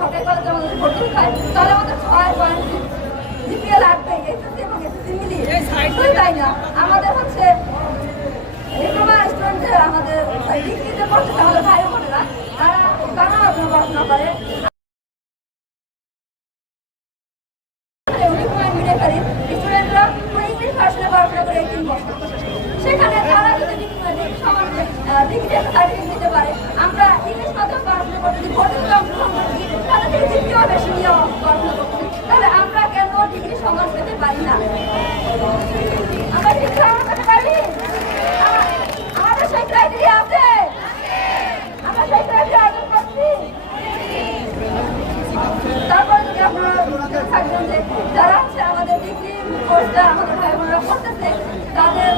সরকারি কলেজে আমাদের ভর্তি হয় তাহলে আমাদের ছয় পয়েন্ট জিপিএ লাগবে এসএসসি এবং এসএসসি মিলিয়ে শুধুই তাই না আমাদের হচ্ছে ডিপ্লোমা স্টুডেন্টদের আমাদের ডিগ্রিতে পড়তেছে আমাদের ভাই বোনেরা তারা বাংলা পড়াশোনা করে মিডিয়াকারী স্টুডেন্টরা ইংলিশ ভার্সনে পড়াশোনা করে এই তিন বছর সেখানে তারা যদি সমান ডিগ্রি একটা সার্টিফিকেট দিতে পারে আমরা ইংলিশ মাধ্যমে পড়াশোনা করতে যদি ভর্তিতে অংশগ্রহণ করছি তাহলে থেকে ডিগ্রিও বেশি নিয়ে পড়াশোনা করছি তাহলে আমরা কেন ডিগ্রি সমান পেতে পারি না আমরা ডিগ্রি সমান পেতে পারি আমা- আমাদের সেই ক্রাইটেরিয়া আছে আমরা সেই ক্রাইটেরিয়া অর্জন করছি তারপরে যদি আপনারা থাকবেন যে যারা হচ্ছে আমাদের ডিগ্রি কোর্সটা আমাদের ভাই বোনেরা করতেছে তাদের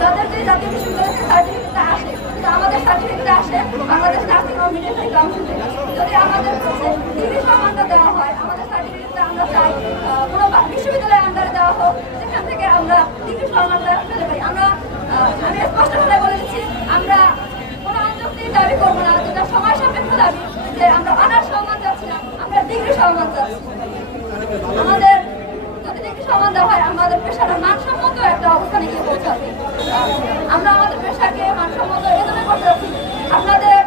তাদের যে জাতীয় বিশ্ববিদ্যালয়ের সার্টিফিকেটটা আসে কিন্তু আমাদের সার্টিফিকেটটা আসে Bangladesh nursing home midwifery council থেকে যদি আমাদের কাছে ডিগ্রি সম্মানটা দেওয়া হয় আমাদের সার্টিফিকেটটা আমরা চাই আহ, কোনো বা- বিশ্ববিদ্যালয়ের আন্ডারে দেওয়া হোক সেখান থেকে আমরা ডিগ্রি সম্মানটা পেতে পারি আমরা আহ, আমি স্পষ্ট করে বলে দিচ্ছি আমরা কোনো অযৌক্তিক দাবি করব না যেটা সময় সাপেক্ষ দাবি, যে আমরা অনার্স না আমরা ডিগ্রি আমাদের যদি হয়, আমাদের পেশাটা মানসম্মত একটা অবস্থানে গিয়ে পৌঁছাবে। আমরা আমাদের পেশাকে মানসম্মত এজন্য করতে আপনাদের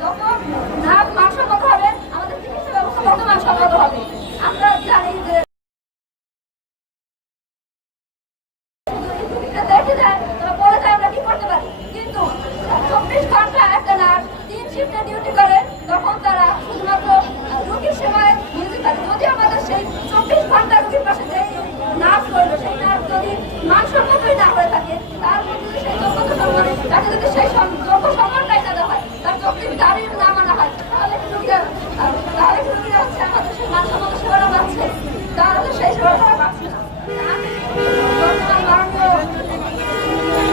যত না মানসম্মত হবে আমাদের চিকিৎসা ব্যবস্থা তত মানসম্মত হবে আমরা জানি যে রুগীটা দেখে যায় তারা বলে যায় আমরা কি করতে পারি কিন্তু চব্বিশ ঘণ্টা একটা নার্স তিন শিফটে ডিউটি করে তখন তারা শুধুমাত্র আহ, রুগীর সেবায় নিয়োজিত থাকে যদি আমাদের সেই চব্বিশ ঘণ্টা রুগীর পাশে যে নার্স করল, সেই নার্স যদি মানসম্মতই না হয়ে থাকে, তার যদি সেই যোগ্যতা সম্মানে তাকে যদি সেই সম- যোগ্য সম্মানটাই না দেওয়া হয় তার যৌক্তিক দাবি না মানা হয় তাহলে কি রুগীরা আহ, তাহলে কি রুগীরা হচ্ছে আমাদের সেই মানসম্মত সেবাটা পাচ্ছে তাহলে তো সেই সেবা তারা পাচ্ছে না আমি বর্তমান মাননীয়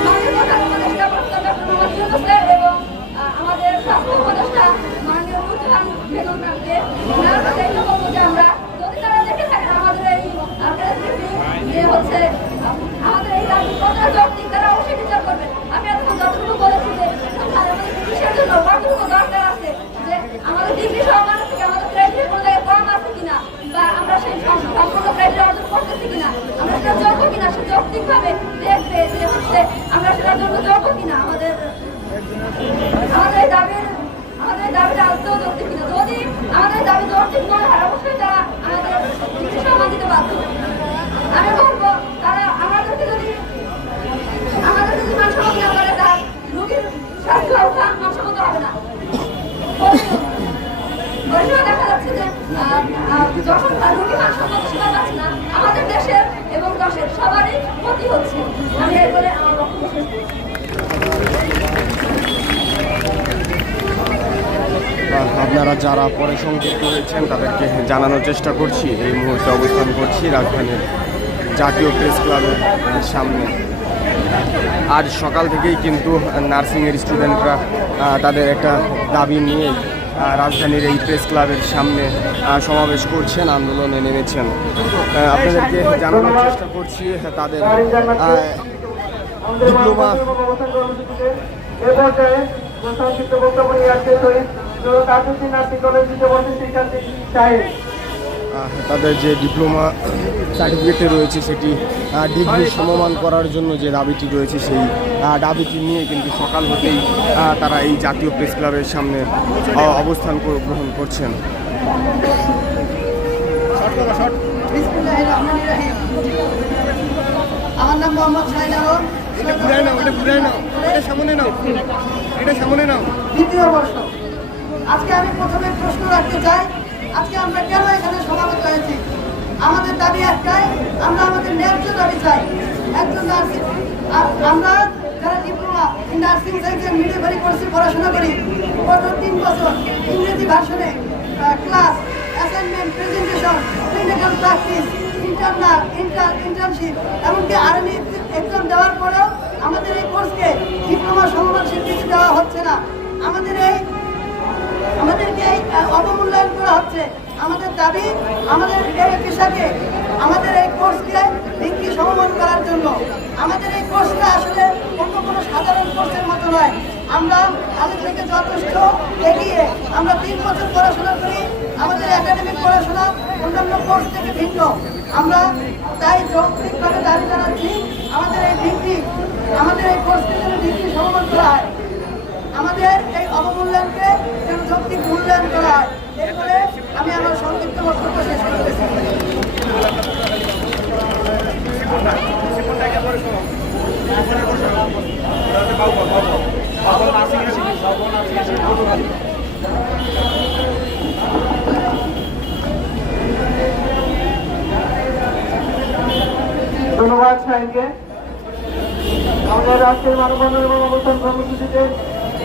মাননীয় প্রধান উপদেষ্টা professor doctor Mohammad Yunus sir এবং আহ, আমাদের স্বাস্থ্য উপদেষ্টা মাননীয় নুরজাহান বেগম ম্যামকে ওনার কাছে এটা বলব যে আমরা যদি তারা দেখে থাকেন আমাদের এই আহ, press briefing যে হচ্ছে আহ, আমাদের এই দাবি কতটা যৌক্তিক তারা অবশ্যই বিচার করবেন আমি এখন যতটুকু বলেছি যে স্যার, আমাদের কিসের জন্য কতটুকু দরকার আছে যে আমাদের ডিগ্রি সম্মান থেকে আমাদের ক্রেডিট কোনো জায়গায় কম আছে কিনা বা আমরা সেই সম- সম্পূর্ণ ক্রেডিট অর্জন করতেছি কিনা আমরা সেটা যোগ্য কিনা সে যৌক্তিকভাবে দেখবে যে হচ্ছে আমরা সেটার জন্য যোগ্য কিনা আমাদের আমাদের এই দাবির আমাদের এই দাবিটা আদৌ যৌক্তিক কিনা যদি আমাদের এই দাবি যৌক্তিক মনে হয় অবশ্যই তারা আমাদের ডিগ্রি সম্মান দিতে বাধ্য আমি বলব তারা আমাদেরকে যদি আমাদের যদি মানসম্মত না করে তার রোগীর স্বাস্থ্য ব্যবস্থা মানসম্মত হবে না যে যখন পাচ্ছে না, আমাদের দেশের এবং দেশের সবারই ক্ষতি হচ্ছে। আমি এরপরে। আপনারা যারা পরে সংযুক্ত হয়েছেন তাদেরকে জানানোর চেষ্টা করছি। এই মুহূর্তে অবস্থান করছি রাজধানীর জাতীয় প্রেস ক্লাবের সামনে। আজ সকাল থেকেই কিন্তু নার্সিংয়ের স্টুডেন্টরা তাদের একটা দাবি নিয়ে রাজধানীর এই প্রেস ক্লাবের সামনে সমাবেশ করছেন আন্দোলনে নেমেছেন। আপনাদেরকে জানানোর চেষ্টা করছি তাদের ডিপ্লোমা সংক্ষিপ্ত বক্তব্য নিয়ে আসছে শহীদ কলেজ শিক্ষার্থী সাহেব তাদের যে ডিপ্লোমা সার্টিফিকেটে রয়েছে সেটি ডিগ্রি সমমান করার জন্য যে দাবিটি রয়েছে সেই দাবিটি নিয়ে কিন্তু সকাল হতেই তারা এই জাতীয় প্রেস ক্লাবের সামনে অবস্থান কর- গ্রহণ করছেন। আমার নাম মোহাম্মদ শাহিন আলম। দ্বিতীয় বর্ষ আজকে আমি প্রথমে প্রশ্ন রাখতে চাই আজকে আমরা কেন এখানে সমাবেত হয়েছি? আমাদের দাবি একটাই, আমরা আমাদের ন্যায্য দাবি চাই। একজন নার্সিং আমরা যারা ডিপ্লোমা নার্সিং সায়েন্সের মিডিয়ারি কোর্সে পড়াশোনা করি, গত তিন বছর ইংরেজি ভাষণে class assignment presentation clinical practice internal inter internship এমনকি আর্মি এক্সাম দেওয়ার পরেও আমাদের এই কোর্সকে ডিপ্লোমা সমমান স্বীকৃতি দেওয়া হচ্ছে না। আমাদের এই আমাদেরকে এই অবমূল্যায়ন করা হচ্ছে। আমাদের দাবি, আমাদের পেশাকে, আমাদের এই কোর্সকে ডিগ্রি সমমান করার জন্য। আমাদের এই কোর্সটা আসলে অন্য কোনো সাধারণ কোর্সের মতো নয়। আমরা আগে থেকে যথেষ্ট এগিয়ে আমরা তিন বছর পড়াশোনা করি। আমাদের পর পড়াশোনা অন্যান্য কোর্স থেকে ভিন্ন। আমরা তাই যৌক্তিকভাবে দাবি জানাচ্ছি, আমাদের এই ডিগ্রি আমাদের এই কোর্সকে যেন ডিগ্রি সমমান করা হয়। আমাদের এই অবমূল্যায়নকে যেন যৌক্তিক মূল্যায়ন করা হয়। এরপরে আমি আমার সংক্ষিপ্ত বক্তব্য শেষ করতেছি ধন্যবাদ, সাহেবকে। আমাদের আজকের মানববন্ধন এবং অবস্থান কর্মসূচিতে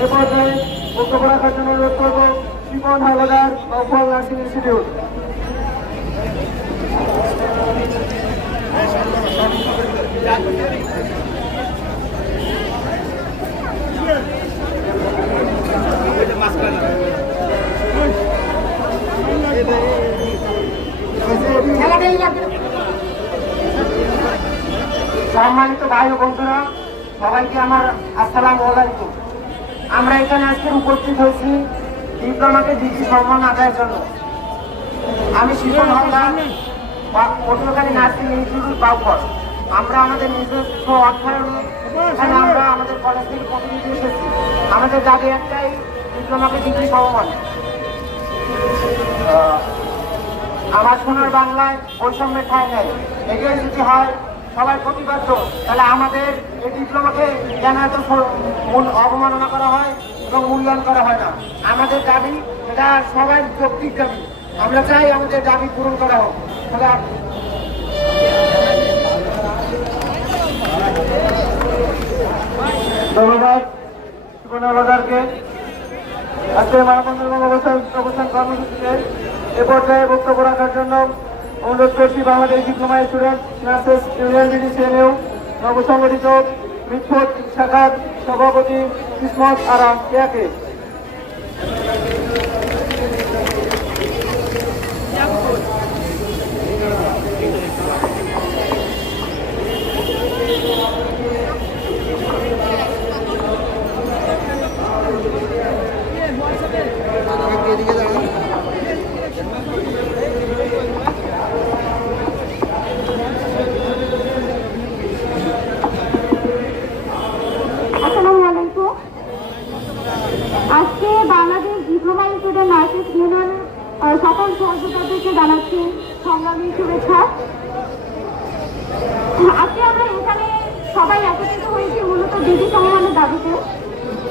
এ পর্যায়ে বক্তব্য রাখার জন্য অনুরোধ করব শিপন হাওলাদার নৌফল নার্সিং ইনস্টিটিউট। সম্মানিত ভাই বন্ধুরা, সবাইকে আমার আসসালাম আলাইকুম। আমরা এখানে আজকে উপস্থিত হয়েছি। ডিপ্লোমাকে ডিগ্রি সম্মান আদায়ের জন্য। আমি শিপন হালদার নার্সিং ইনস্টিটিউট বাউকর। আমরা আমাদের নিজস্ব অর্থায়নে এখানে আমরা আমাদের কলেজ থেকে প্রতিনিধি এসেছি। আমাদের দাবি একটাই, ডিপ্লোমাকে ডিগ্রি সম্মান। আমার সোনার বাংলায় বৈষম্যের ঠাঁই নেই। এটাই যদি হয় সবাই প্রতিবাদ্য তাহলে আমাদের এই ডিপ্লোমাকে কেন এত অবমাননা করা হয় এবং মূল্যায়ন করা হয় না? আমাদের দাবি, এটা সবাই যৌক্তিক দাবি। আমরা চাই আমাদের দাবি পূরণ করা হোক। তাহলে ধন্যবাদ। সুবর্ণ আলাদারকে আজকে মানববন্ধন এবং অবস্থান অবস্থান কর্মসূচিতে এ পর্যায়ে বক্তব্য রাখার জন্য অনুরোধ করছি Bangladesh diploma student nurses union BDCNU, নবসংগঠিত Mitford শাখার সভাপতি কিসমত আরাম ইয়াকে আসসালামু আলাইকুম আজকে Bangladesh diploma institute nurses union আহ, সকল সহযোগীদেরকে জানাচ্ছি সংগ্রামী শুভেচ্ছা আজকে আমরা এখানে সবাই একত্রিত হয়েছি মূলত ডিগ্রি সম্মানের দাবিতে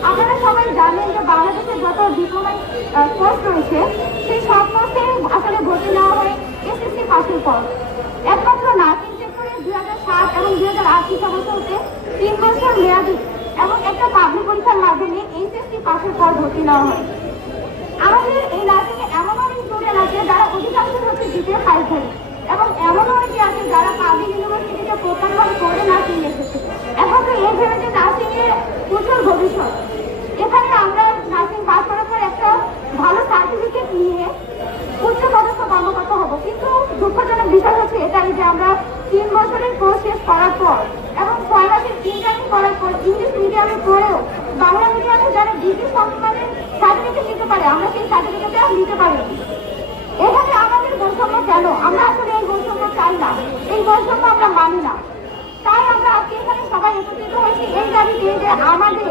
আপনারা সবাই জানেন যে বাংলাদেশের যত ডিপ্লোমা কোর্স রয়েছে, সেই সব কোর্সে আসলে ভর্তি নেওয়া হয় এসএসসি পাসের পর। একমাত্র নার্সিং সেক্টরে দুই হাজার সাত এবং দুই হাজার আট শিক্ষাবর্ষ হতে তিন বছর মেয়াদি এবং একটা পাবলিক পরীক্ষার মাধ্যমে এইচএসসি পাসের পর ভর্তি নেওয়া হয়। আমাদের এই নার্সিং এ এমন অনেক স্টুডেন্ট আছে যারা অধিকাংশ হচ্ছে দ্বিতীয় থাকে এবং এমন অনেকে আছে যারা পাবলিক ইউনিভার্সিটিতে প্রত্যাখ্যান করে নার্সিং এসেছে একমাত্র এই ভেবে নার্সিং এর প্রচুর ভবিষ্যৎ। এখানে আমরা নার্সিং পাস করার পর একটা ভালো সার্টিফিকেট নিয়ে উচ্চ পদস্থ কর্মকর্তা হব। কিন্তু দুঃখজনক বিষয় হচ্ছে এটাই যে আমরা তিন বছরের কোর্স শেষ করার পর এবং ছয় মাসের ইন্টার্নিং করার পর ইংলিশ মিডিয়ামে পড়েও বাংলা মিডিয়ামে যারা ডিগ্রি সম্মানের সার্টিফিকেট নিতে পারে, আমরা সেই সার্টিফিকেটটা নিতে পারি এখানে আমাদের বৈষম্য কেন? আমরা আসলে এই বৈষম্য চাই না। এই বৈষম্য আমরা মানি না। তাই আমরা আজকে এখানে সবাই একত্রিত হয়েছি। এই দাবিতে যে আমাদের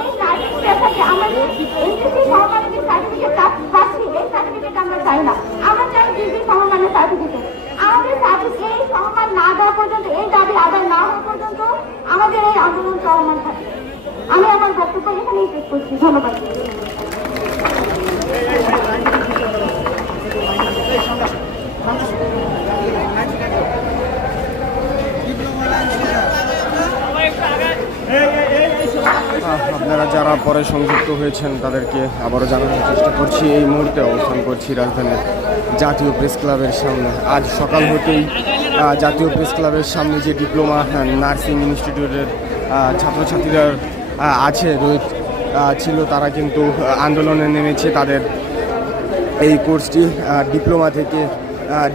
এই নার্সিং পেশাকে আমাদের এইচএসসি সহকারী যে সার্টিফিকেট পাচ্ছি, এই সার্টিফিকেট আমরা চাই না। আমরা চাই ডিগ্রি সমমানের সার্টিফিকেট আমাদের সার্টিফিকেট এই সমমান না দেওয়া পর্যন্ত, এই দাবি আদায় না হওয়া পর্যন্ত আমাদের এই আন্দোলন চলমান থাকে। আমি আমার বক্তব্য এখানেই শেষ করছি। ধন্যবাদ। আপনারা যারা পরে সংযুক্ত হয়েছেন, তাদেরকে আবারও জানানোর চেষ্টা করছি। এই মুহূর্তে অবস্থান করছি রাজধানীর জাতীয় প্রেস ক্লাবের সামনে। আজ সকাল হতেই জাতীয় প্রেস ক্লাবের সামনে যে ডিপ্লোমা নার্সিং ইনস্টিটিউটের ছাত্রছাত্রীরা আছে ছিল, তারা কিন্তু আন্দোলনে নেমেছে। তাদের এই কোর্সটি ডিপ্লোমা থেকে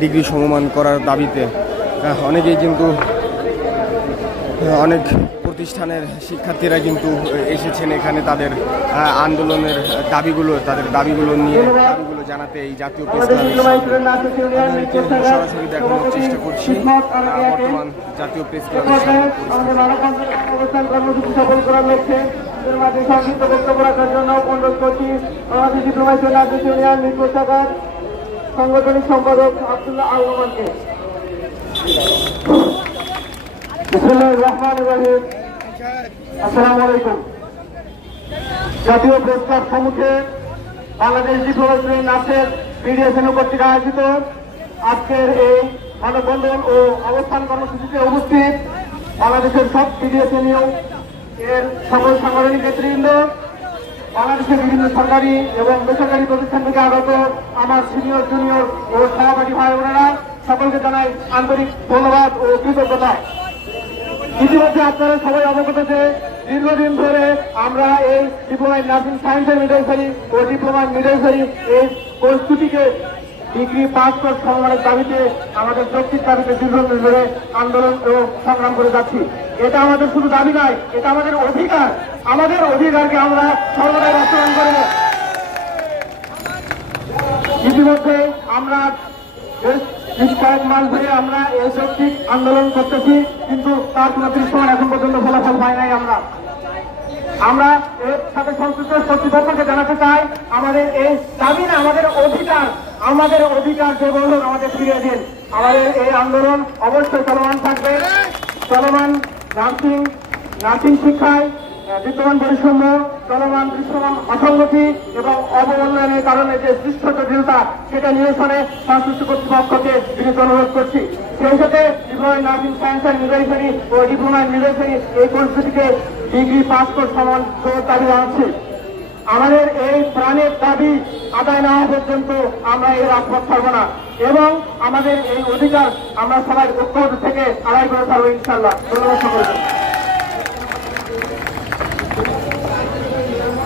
ডিগ্রি সমমান করার দাবিতে অনেকেই কিন্তু অনেক প্রতিষ্ঠানের শিক্ষার্থীরা কিন্তু এসেছেন এখানে তাদের আন্দোলনের দাবিগুলো, তাদের দাবিগুলো নিয়ে, দাবিগুলো জানাতে এই জাতীয় প্রেস সরাসরি দেখানোর চেষ্টা করছি। বর্তমান জাতীয় প্রেস সাংগঠনিক সম্পাদক আব্দুল্লাহ আল আসসালামু আলাইকুম। জাতীয় প্রেস ক্লাব সম্মুখে বাংলাদেশ ডিপ্লোমা স্টুডেন্ট নার্সের মিডিয়েশন কর্তৃক আয়োজিত। আজকের এই মানববন্ধন ও অবস্থান কর্মসূচিতে উপস্থিত বাংলাদেশের সব মিডিয়েশনীয় এর সকল সাংগঠনিক নেতৃবৃন্দ, বাংলাদেশের বিভিন্ন সরকারি এবং বেসরকারি প্রতিষ্ঠান থেকে আগত আমার সিনিয়র, জুনিয়র ও সহপাঠী ভাই বোনেরা সকলকে জানাই আন্তরিক ধন্যবাদ ও কৃতজ্ঞতা। ইতিমধ্যে আপনারা সবাই অবগত যে দীর্ঘদিন ধরে আমরা এই ডিপ্লোমা নার্সিং সায়েন্সের মিডওয়াইফারি ও ডিপ্লোমা ইন এই প্রস্তুতিকে ডিগ্রি পাস কোর্স সম্মানের দাবিতে আমাদের যৌক্তিক দাবিতে দীর্ঘদিন ধরে আন্দোলন ও সংগ্রাম করে যাচ্ছি। এটা আমাদের শুধু দাবি নয়, এটা আমাদের অধিকার। আমাদের অধিকারকে আমরা সর্বদাই বাস্তবায়ন করব। ইতিমধ্যে আমরা বেশ বেশ কয়েক মাস ধরে আমরা এই আন্দোলন করতেছি, কিন্তু তার কোনো দৃশ্যমান এখন পর্যন্ত ফলাফল পাই নাই আমরা। আমরা এর সাথে সংশ্লিষ্ট কর্তৃপক্ষকে জানাতে চাই, আমাদের এই দাবি না আমাদের অধিকার আমাদের অধিকার যে বলুন আমাদের ফিরিয়ে দিন। আমাদের এই আন্দোলন অবশ্যই চলমান থাকবে। চলমান নার্সিং নার্সিং শিক্ষায় বিদ্যমান বৈষম্য, চলমান, দৃশ্যমান অসঙ্গতি এবং অবমূল্যায়নের কারণে যে সৃষ্ট জটিলতা সেটা নিরসনে সংশ্লিষ্ট কর্তৃপক্ষকে বিনীত অনুরোধ করছি। সেই সাথে diploma nursing science and midwifery O diploma midwifery এই পরিস্থিতিকে ডিগ্রি পাস কোর্স সমান দাবি জানাচ্ছি। আমাদের এই প্রাণের দাবি আদায় না হওয়া পর্যন্ত আমরা এই রাজপথ ছাড়ব না এবং আমাদের এই অধিকার আমরা সবাই ঐক্যবদ্ধ থেকে আদায় করে ছাড়বো ইনশাল্লাহ ধন্যবাদ সকলকে।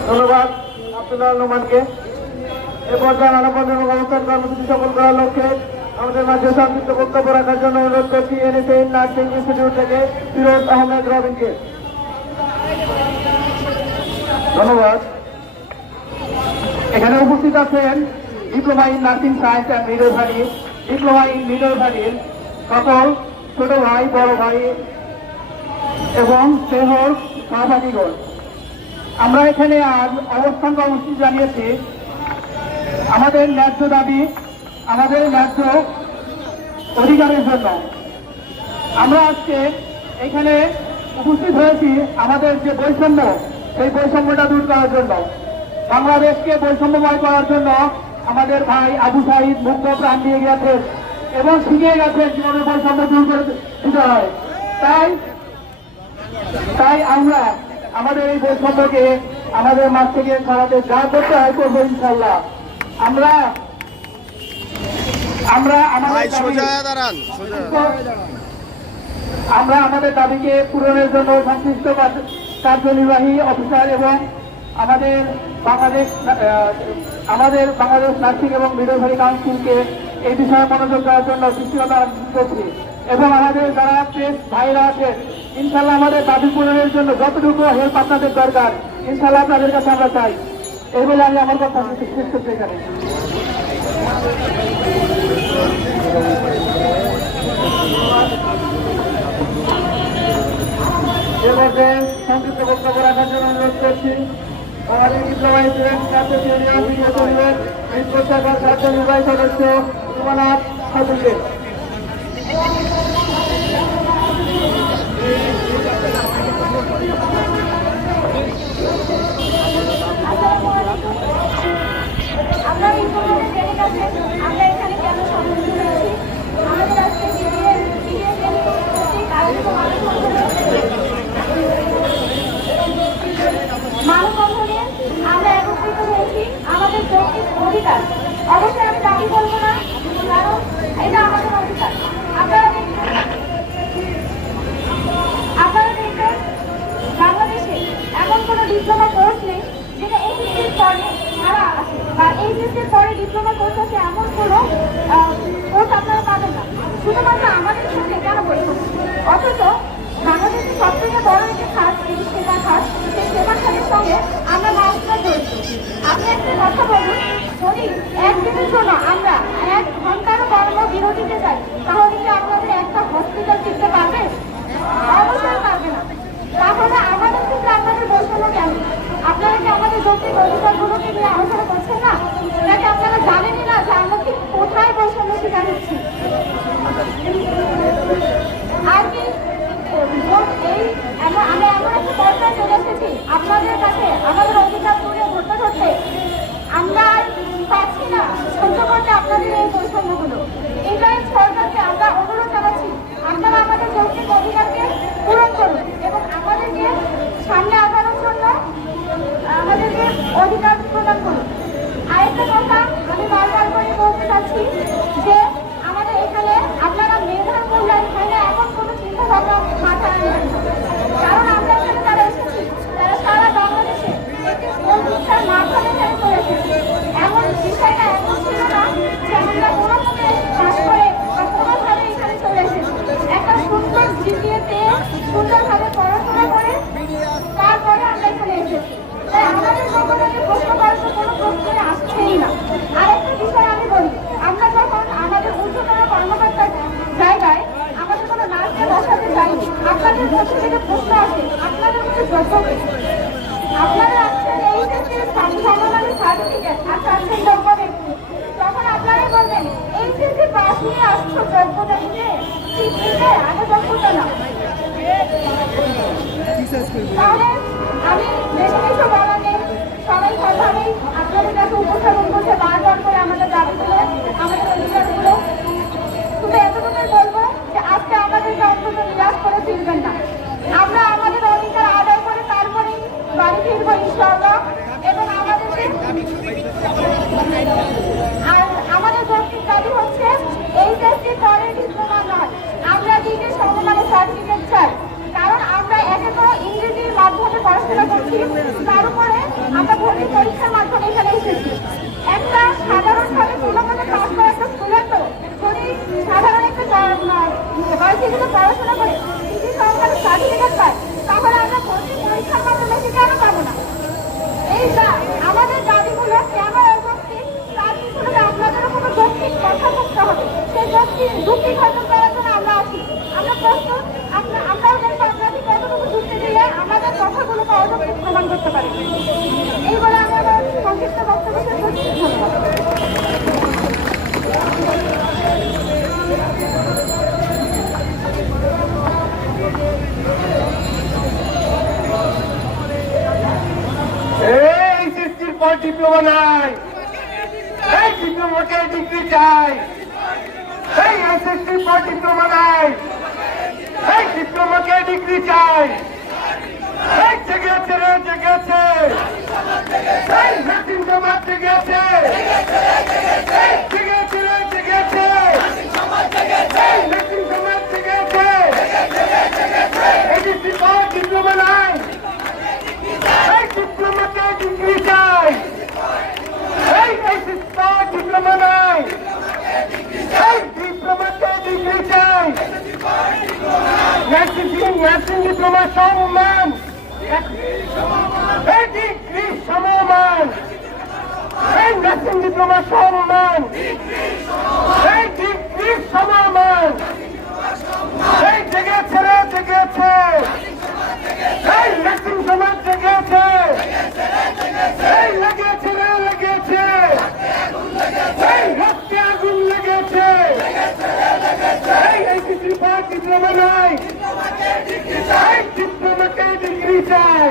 ধন্যবাদ আব্দুল্লাহ নোমানকে এ পর্যায়ে অবস্থান কর্মসূচি সফল করার লক্ষ্যে আমাদের মাঝে সংক্ষিপ্ত বক্তব্য রাখার জন্য অনুরোধ করছি নার্সিং ইনস্টিটিউট থেকে ফিরোজ আহমেদ রবিনকে। ধন্যবাদ। এখানে উপস্থিত আছেন diploma in nursing science and midwifery diploma in মিডওয়াইফারির সকল ছোট ভাই, বড় ভাই এবং সেহর সহপাঠীগণ। আমরা এখানে আজ অবস্থান কর্মসূচি জানিয়েছি। আমাদের ন্যায্য দাবি, আমাদের ন্যায্য অধিকারের জন্য। আমরা আজকে এখানে উপস্থিত হয়েছি আমাদের যে বৈষম্য, সেই বৈষম্যটা দূর করার জন্য। বাংলাদেশকে বৈষম্যময় করার জন্য আমাদের ভাই আবু সাহিদ মুক্ত প্রাণ দিয়ে গেছেন এবং শিখিয়ে গেছেন কীভাবে বৈষম্য দূর করে দিতে হয়। তাই তাই আমরা আমাদের এই বৈষম্যকে আমাদের মাঠ থেকে সরাতে যা করতে হয় করব ইনশাল্লাহ আমরা আমরা আমরা আমাদের দাবিকে পূরণের জন্য সংশ্লিষ্ট কার্যনির্বাহী অফিসার এবং আমাদের বাংলাদেশ আমাদের বাংলাদেশ নার্সিং এবং মিডওয়াইফারি কাউন্সিলকে এই বিষয়ে মনোযোগ দেওয়ার জন্য সৃষ্টিকতা করছি এবং আমাদের যারা প্রেস ভাইরা আছেন ইনশাল্লাহ আমাদের দাবি পূরণের জন্য যতটুকু হেল্প আপনাদের দরকার ইনশাল্লাহ আপনাদের কাছে আমরা চাই। এই বলে আমি আমার কথা শেষ করছি এখানে। সংক্ষিপ্ত বক্তব্য রাখার জন্য অনুরোধ করছি। আমাদের ডিপ্লোমা স্টুডেন্ট ছাত্র পরিবার নির্দেশ শাখার কার্যনির্বাহী সদস্য আমরা বিদ্যমানের জেনে গেছেন আমরা এখানে কেন সম্মিলিত হয়েছি? আমাদের আজকে বিডিএ বিডিএ কর্তৃক আয়োজিত মানববন্ধনে আমরা একত্রিত হয়েছি। আমাদের যৌক্তিক অধিকার, অবশ্যই এইচএসের পরে ডিপ্লোমা কোর্স আছে, এমন কোনো কোর্স আপনারা পাবেন না। শুধুমাত্র আমাদের সঙ্গে কেন বলছেন অথচ বাংলাদেশের সব থেকে বড় যে খাস এই সেবা খাত, সেই সেবা খাতের সঙ্গে আমরা মাস্টার জড়িত। আপনি একটা কথা বলুন যদি একদিনের জন্য আমরা এক ঘন্টারও কর্ম বিরতিতে যাই, তাহলে কি আমরা থেকে প্রশ্ন আসে আপনাদের মধ্যে যোগ্য কে? আপনারা আর আছেন যোগ্য তখন আপনারাই বলবেন, এই যে পাশ নিয়ে আসছো যোগ্যতা নিয়ে ঠিক নিতে আগে যোগ্যতা না। তাহলে আমি বেশি কিছু নেই। সবাই সভাবেই আপনাদের কাছে উপস্থাপন করছে বারবার করে আমাদের দাবিগুলো আমাদের অধিকারগুলো শুধু এতটুকুই বলব যে আজকে আমাদেরকে অন্তত নিরাশ করে ফিরবেন না। আমরা আমাদের অধিকার আদায় করে তারপরেই বাড়ি ফিরবো ইনশাআল্লাহ। এবং আমাদেরকে আর আমাদের যৌক্তিক দাবি হচ্ছে এইচএসসি পরে ডিপ্লোমা নয় আমরা ডিগ্রি সমমানের সার্টিফিকেট চাই। কারণ আমরা একে তো ইংরেজির মাধ্যমে পড়াশোনা করছি, তার উপরে আমরা ভর্তি পরীক্ষার মাধ্যমে এখানে এসেছি। একটা সাধারণভাবে তুলনামূলক পাস করা একটা স্টুডেন্ট তো যদি সাধারণ একটা ভার্সিটিতে পড়াশোনা করে ডিগ্রি সমমানের ডিগ্রি চাই। এই জেগেছে রে জেগেছে এই নাসিম জমাত জেগেছে এই জেগেছে রে জেগেছে এই নাসিম জমাত জেগেছে এডিসি পর ডিপ্লোমা নাই। এই ডিপ্লোমাকে ডিগ্রি চাই। এই এসএসসি পর ডিপ্লোমা নাই। এই ডিপ্লোমাকে ডিগ্রি চাই। ডিপ্লোমা সমমান সমমান এই নার্সিং ডিপ্লোমা সমমান এই ডিগ্রি সমমান এই জেগেছে রে জেগেছে এই নার্সিং সমাজ জেগেছে এই ডিপ্লোমা নাই ডিপ্লোমাকে ডিগ্রি চাই